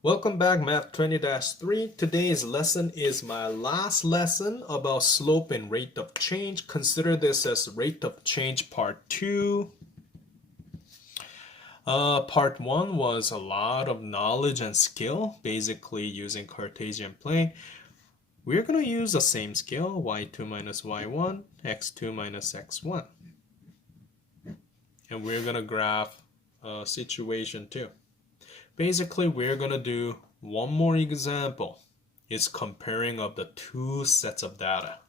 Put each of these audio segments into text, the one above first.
Welcome back, Math 20-3. Today's lesson is my last lesson about slope and rate of change. Consider this as rate of change part 2. Part 1 was a lot of knowledge and skill, basically using Cartesian plane. We're going to use the same skill, y2 minus y1, x2 minus x1. And we're going to graph a situation 2. Basically, we're going to do one more example. It's comparing of the two sets of data.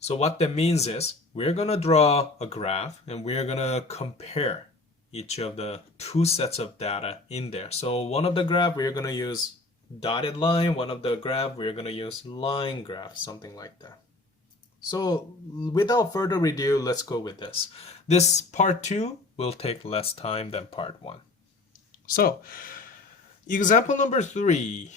So what that means is we're going to draw a graph and we're going to compare each of the two sets of data in there. So one of the graph we're going to use dotted line, one of the graph we're going to use line graph, something like that. So without further ado, let's go with this. This part 2 will take less time than part 1. So example number 3.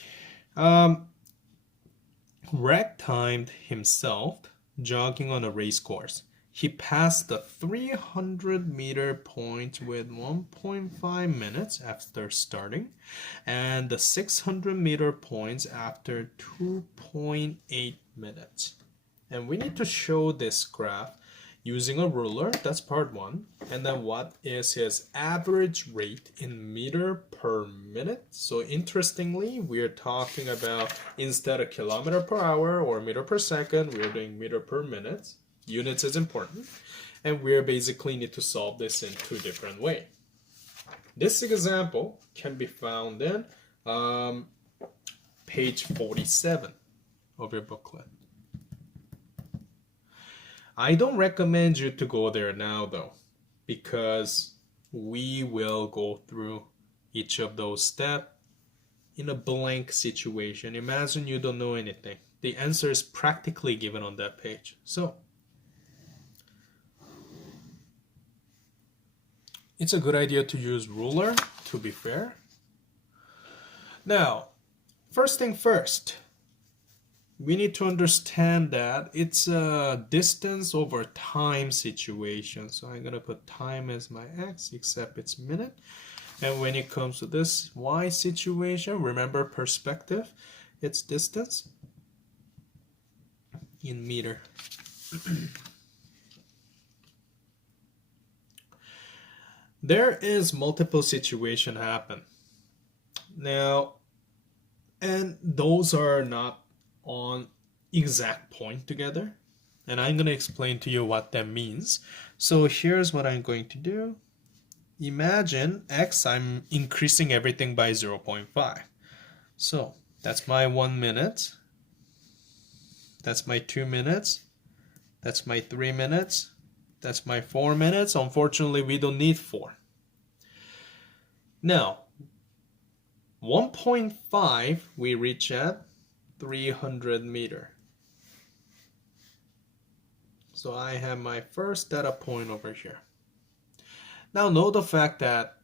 Reg timed himself jogging on a race course. He passed the 300-meter point with 1.5 minutes after starting and the 600-meter points after 2.8 minutes. And we need to show this graph using a ruler. That's part 1. And then what is his average rate in meter per minute? So interestingly, we're talking about instead of kilometer per hour or meter per second, we're doing meter per minute. Units is important. And we basically need to solve this in two different ways. This example can be found in page 47 of your booklet. I don't recommend you to go there now though, because we will go through each of those steps in a blank situation. Imagine you don't know anything. The answer is practically given on that page. So it's a good idea to use ruler, to be fair. Now, first thing first, we need to understand that it's a distance over time situation. So I'm going to put time as my x, except it's minute. And when it comes to this y situation, remember perspective, it's distance in meter. There is multiple situation happen. Now, and those are not on exact point together, and I'm going to explain to you what that means. So here's what I'm going to do. Imagine x, I'm increasing everything by 0.5. So that's my 1 minute, that's my 2 minutes, that's my 3 minutes, that's my 4 minutes. Unfortunately, we don't need 4. Now 1.5 we reach at 300 meter. So I have my first data point over here. Now note the fact that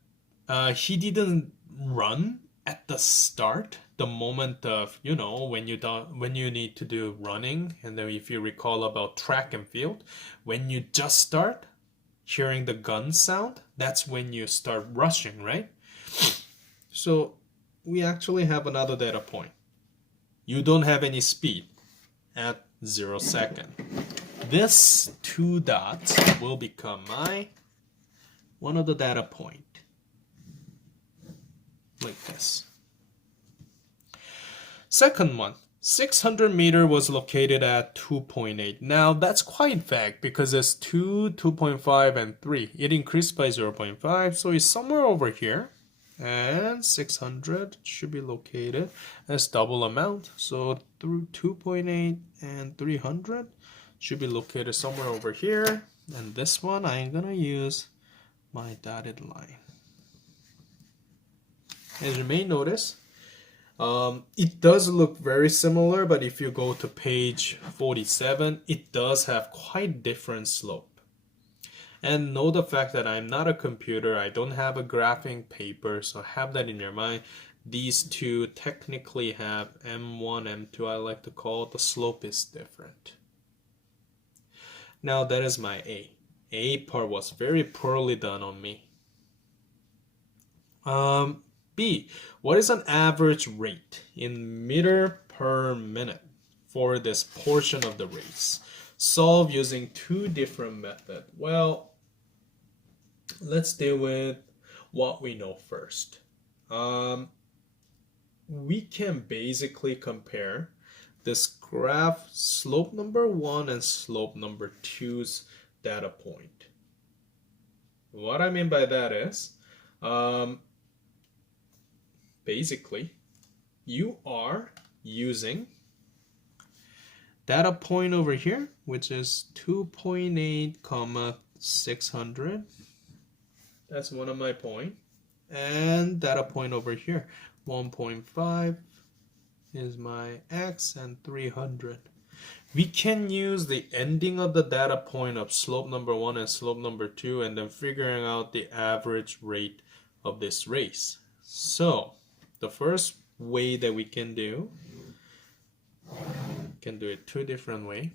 he didn't run at the start, the moment of, when you need to do running. And then if you recall about track and field, when you just start hearing the gun sound, that's when you start rushing, right? So we actually have another data point. You don't have any speed at 0 second. This 2 dots will become one of the data point, like this. Second one, 600 meter was located at 2.8. Now that's quite vague because it's 2, 2.5, and 3. It increased by 0.5, so it's somewhere over here. And 600 should be located as double amount. So through 2.8 and 300 should be located somewhere over here. And this one, I'm going to use my dotted line. As you may notice, it does look very similar, but if you go to page 47, it does have quite different slope. And know the fact that I'm not a computer, I don't have a graphing paper, so have that in your mind. these two technically have m1, m2. I like to call it the slope is different. Now that is my A. A part was very poorly done on me. B, what is an average rate in meter per minute for this portion of the race? Solve using two different methods. Well, let's deal with what we know first. We can basically compare this graph slope number 1 and slope number 2's data point. What I mean by that is, basically, you are using data point over here, which is 2.8, 600. That's one of my point. And data point over here, 1.5 is my x, and 300. We can use the ending of the data point of slope number 1 and slope number 2 and then figuring out the average rate of this race. So the first way that we can do it two different ways.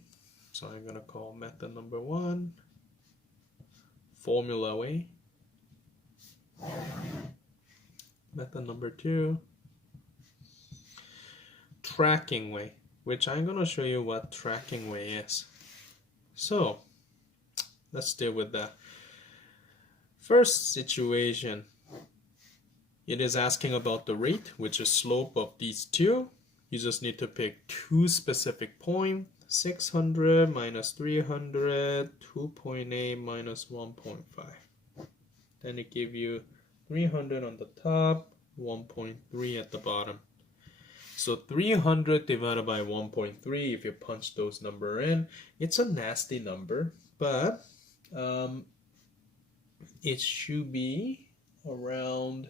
So I'm going to call method number 1 formula way. Method number 2 tracking way, which I'm going to show you what tracking way is. So let's deal with that. First situation, it is asking about the rate, which is slope of these two. You just need to pick two specific points, 600 minus 300, 2.8 minus 1.5. Then it gives you 300 on the top, 1.3 at the bottom. So 300 divided by 1.3, if you punch those numbers in, it's a nasty number, but it should be around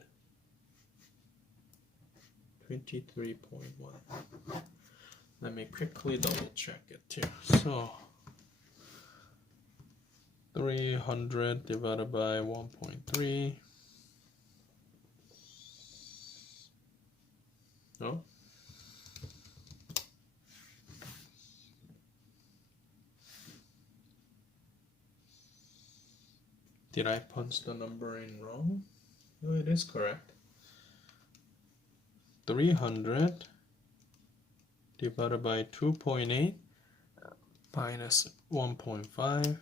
23.1. Let me quickly double check it too. So 300 divided by 1.3. No? Did I punch the number in wrong? No, it is correct. 300 divided by 2.8 minus 1.5.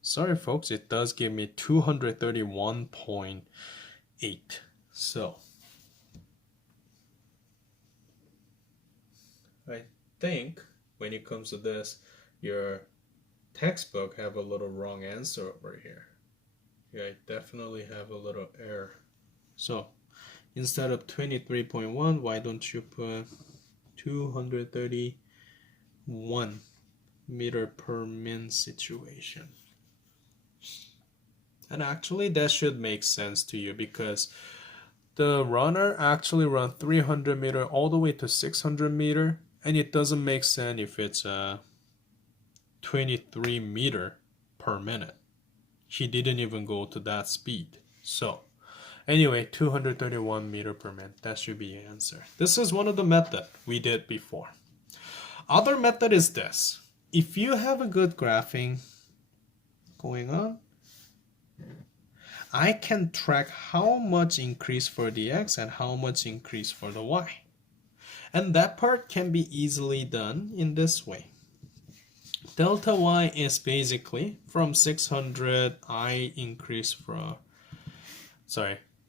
Sorry folks, it does give me 231.8. So I think when it comes to this, your textbook have a little wrong answer over here. Yeah, I definitely have a little error. So instead of 23.1, why don't you put 231 meter per min situation? And actually that should make sense to you because the runner actually run 300 meter all the way to 600 meter, and it doesn't make sense if it's 23 meter per minute. He didn't even go to that speed. So anyway, 231 meter per minute, that should be the answer. This is one of the methods we did before. Other method is this. If you have a good graphing going on, I can track how much increase for the x and how much increase for the y. And that part can be easily done in this way. Delta y is basically from 600, I increase from,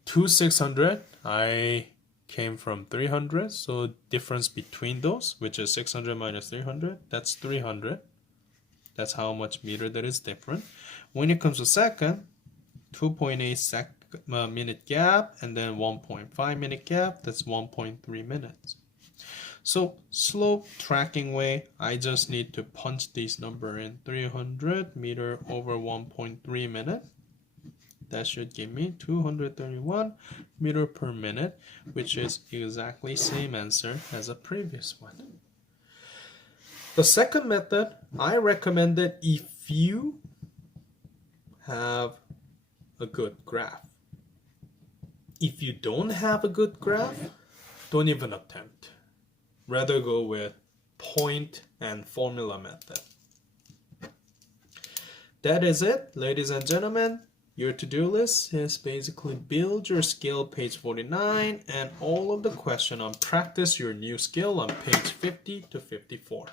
to 600, I came from 300, so difference between those, which is 600 minus 300, that's 300. That's how much meter that is different. When it comes to second, 2.8 minute gap, and then 1.5 minute gap, that's 1.3 minutes. So slope tracking way, I just need to punch this number in, 300 meter over 1.3 minute. That should give me 231 meter per minute, which is exactly same answer as a previous one. The second method, I recommend that if you have a good graph. if you don't have a good graph, don't even attempt. Rather go with point and formula method. That is it, ladies and gentlemen. Your to-do list is basically build your skill page 49 and all of the question on practice your new skill on page 50 to 54.